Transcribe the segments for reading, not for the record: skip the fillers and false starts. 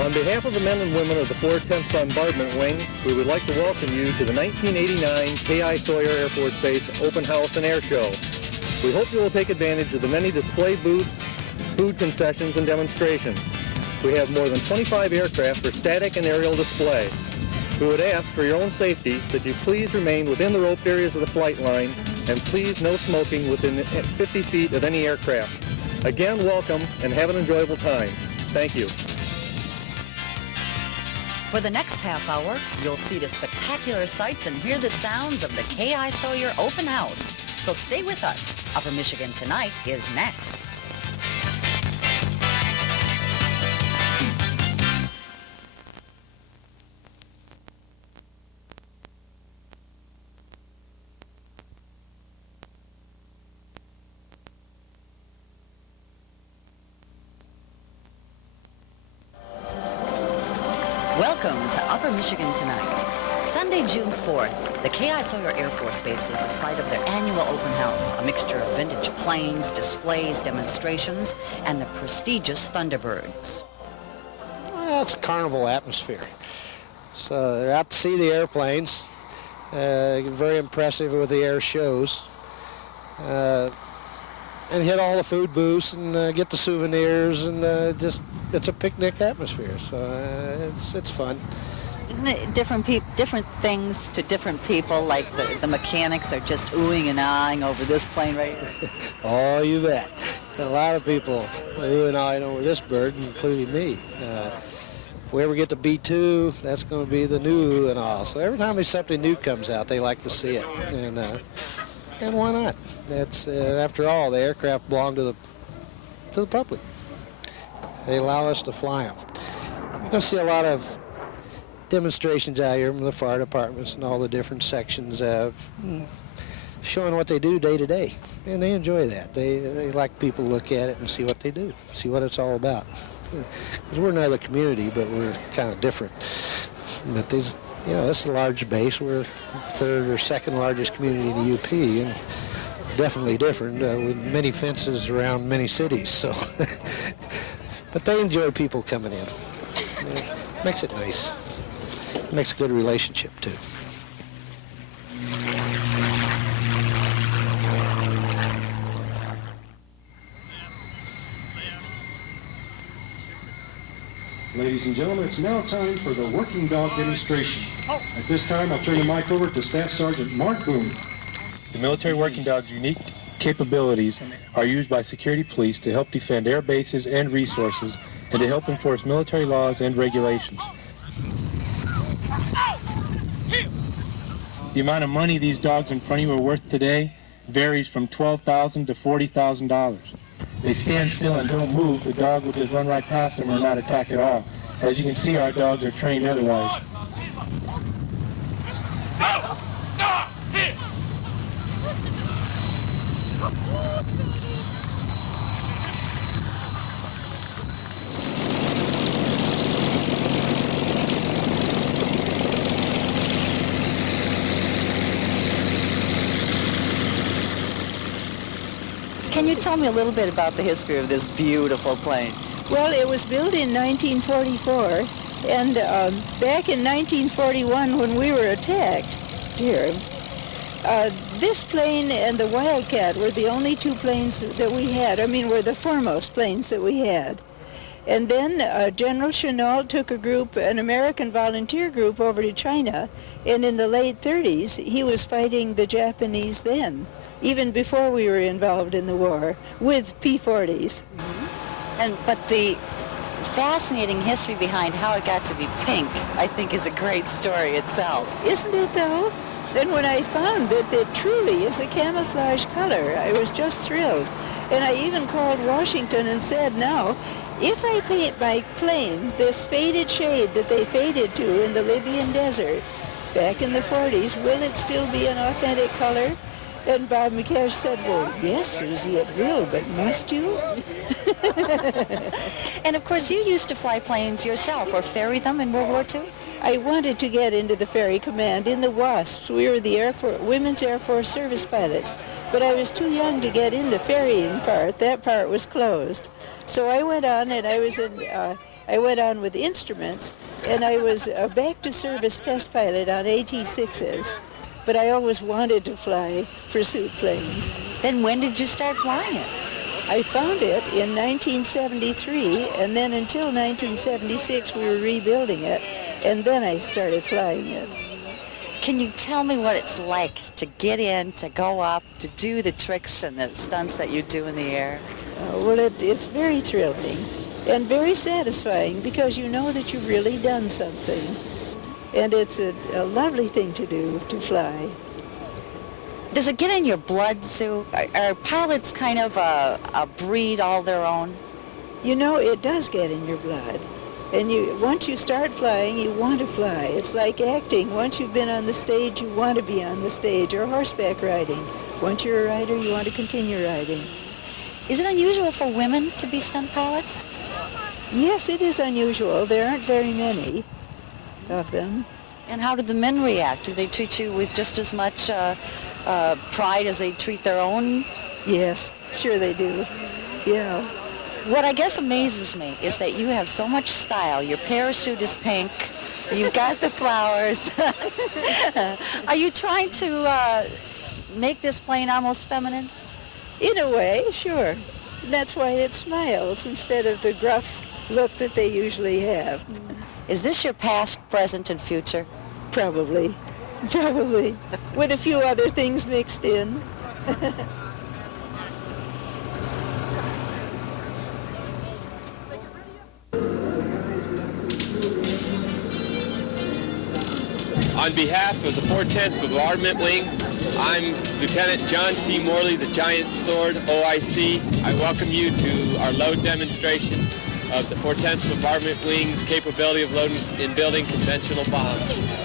On behalf of the men and women of the 410th Bombardment Wing, we would like to welcome you to the 1989 K.I. Sawyer Air Force Base Open House and Air Show. We hope you will take advantage of the many display booths, food concessions, and demonstrations. We have more than 25 aircraft for static and aerial display. We would ask for your own safety that you please remain within the roped areas of the flight line, and please no smoking within 50 feet of any aircraft. Again, welcome and have an enjoyable time. Thank you. For the next half hour, you'll see the spectacular sights and hear the sounds of the K.I. Sawyer Open House. So stay with us. Upper Michigan Tonight is next. Welcome to Upper Michigan Tonight. Sunday, June 4th, the K.I. Sawyer Air Force Base was the site of their annual open house, a mixture of vintage planes, displays, demonstrations, and the prestigious Thunderbirds. Well, it's a carnival atmosphere. So they're out to see the airplanes, very impressive with the air shows, and hit all the food booths and get the souvenirs, and just it's a picnic atmosphere. So it's fun. Isn't it different things to different people? Like the mechanics are just oohing and ahhing over this plane right here. Oh, you bet. A lot of people are oohing and ahhing over this bird, including me. If we ever get to B2, that's going to be the new ooh and ah. So every time something new comes out, they like to see it. And why not? That's after all, the aircraft belong to the public. They allow us to fly them. You're going to see a lot of demonstrations out here from the fire departments and all the different sections showing what they do day to day, and they enjoy that. They like people to look at it and see what they do, see what it's all about. Because we're another community, but we're kind of different. But this is a large base. We're third or second largest community in the UP, and definitely different with many fences around many cities. So, but they enjoy people coming in. Makes it nice. Makes a good relationship too. Ladies and gentlemen, it's now time for the working dog demonstration. At this time, I'll turn the mic over to Staff Sergeant Mark Boone. The military working dog's unique capabilities are used by security police to help defend air bases and resources, and to help enforce military laws and regulations. The amount of money these dogs in front of you are worth today varies from $12,000 to $40,000. They stand still and don't move, the dog will just run right past them or not attack at all. As you can see, our dogs are trained otherwise. Can you tell me a little bit about the history of this beautiful plane? Well, it was built in 1944, and back in 1941 when we were attacked here, this plane and the Wildcat were the only two planes that we had. Were the foremost planes that we had. And then General Chennault took an American volunteer group over to China, and in the late 30s, he was fighting the Japanese then, even before we were involved in the war, with P-40s. Mm-hmm. But the fascinating history behind how it got to be pink, I think, is a great story itself. Isn't it, though? Then when I found that it truly is a camouflage color, I was just thrilled. And I even called Washington and said, now, if I paint my plane this faded shade that they faded to in the Libyan desert back in the 40s, will it still be an authentic color? And Bob McCash said, well, yes, Susie, it will, but must you? And of course, you used to fly planes yourself or ferry them in World War II? I wanted to get into the Ferry Command in the WASPs. We were the Women's Air Force Service pilots, but I was too young to get in the ferrying part. That part was closed. So I went on, and I went on with instruments, and I was a back-to-service test pilot on AT-6s. But I always wanted to fly pursuit planes. Then when did you start flying it? I found it in 1973, and then until 1976 we were rebuilding it, and then I started flying it. Can you tell me what it's like to get in, to go up, to do the tricks and the stunts that you do in the air? Well, it's very thrilling and very satisfying because you know that you've really done something. And it's a lovely thing to do, to fly. Does it get in your blood, Sue? Are pilots kind of a breed all their own? You know, it does get in your blood. And once you start flying, you want to fly. It's like acting. Once you've been on the stage, you want to be on the stage, or horseback riding. Once you're a rider, you want to continue riding. Is it unusual for women to be stunt pilots? Yes, it is unusual. There aren't very many of them. And how do the men react? Do they treat you with just as much pride as they treat their own? Yes, sure they do. Yeah. What I guess amazes me is that you have so much style. Your parachute is pink. You've got the flowers. Are you trying to make this plane almost feminine? In a way, sure. That's why it smiles instead of the gruff look that they usually have. Is this your past, present, and future? Probably. Probably. With a few other things mixed in. On behalf of the 410th Bombardment Wing, I'm Lieutenant John C. Morley, the Giant Sword, OIC. I welcome you to our load demonstration of the 410th Bombardment Wing's capability of loading and building conventional bombs.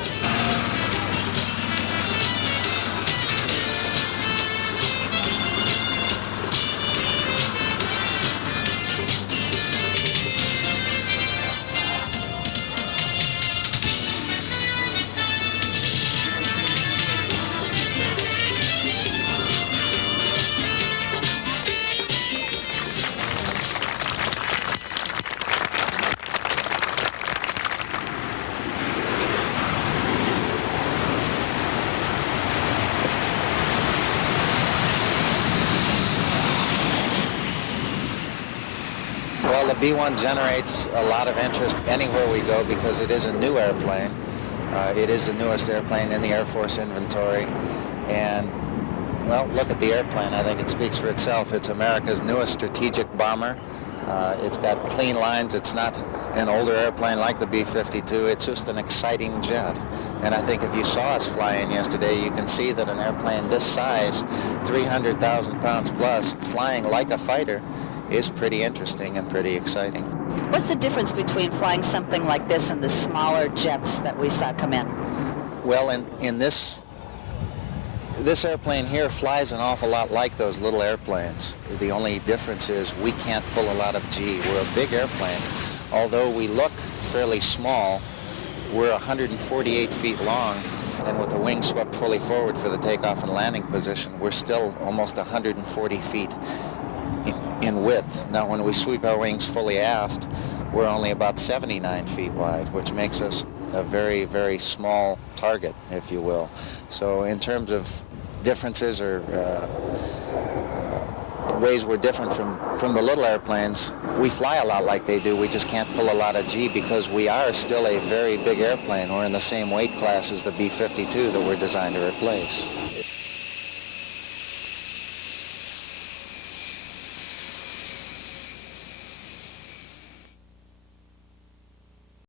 Well, the B-1 generates a lot of interest anywhere we go because it is a new airplane. It is the newest airplane in the Air Force inventory. And, well, look at the airplane. I think it speaks for itself. It's America's newest strategic bomber. It's got clean lines. It's not an older airplane like the B-52. It's just an exciting jet. And I think if you saw us flying yesterday, you can see that an airplane this size, 300,000 pounds plus, flying like a fighter, is pretty interesting and pretty exciting. What's the difference between flying something like this and the smaller jets that we saw come in? Well, in this airplane here flies an awful lot like those little airplanes. The only difference is we can't pull a lot of G. We're a big airplane. Although we look fairly small, we're 148 feet long, and with the wing swept fully forward for the takeoff and landing position, we're still almost 140 feet in width. Now, when we sweep our wings fully aft, we're only about 79 feet wide, which makes us a very, very small target, if you will. So in terms of differences or ways we're different from the little airplanes, we fly a lot like they do. We just can't pull a lot of G because we are still a very big airplane. We're in the same weight class as the B-52 that we're designed to replace.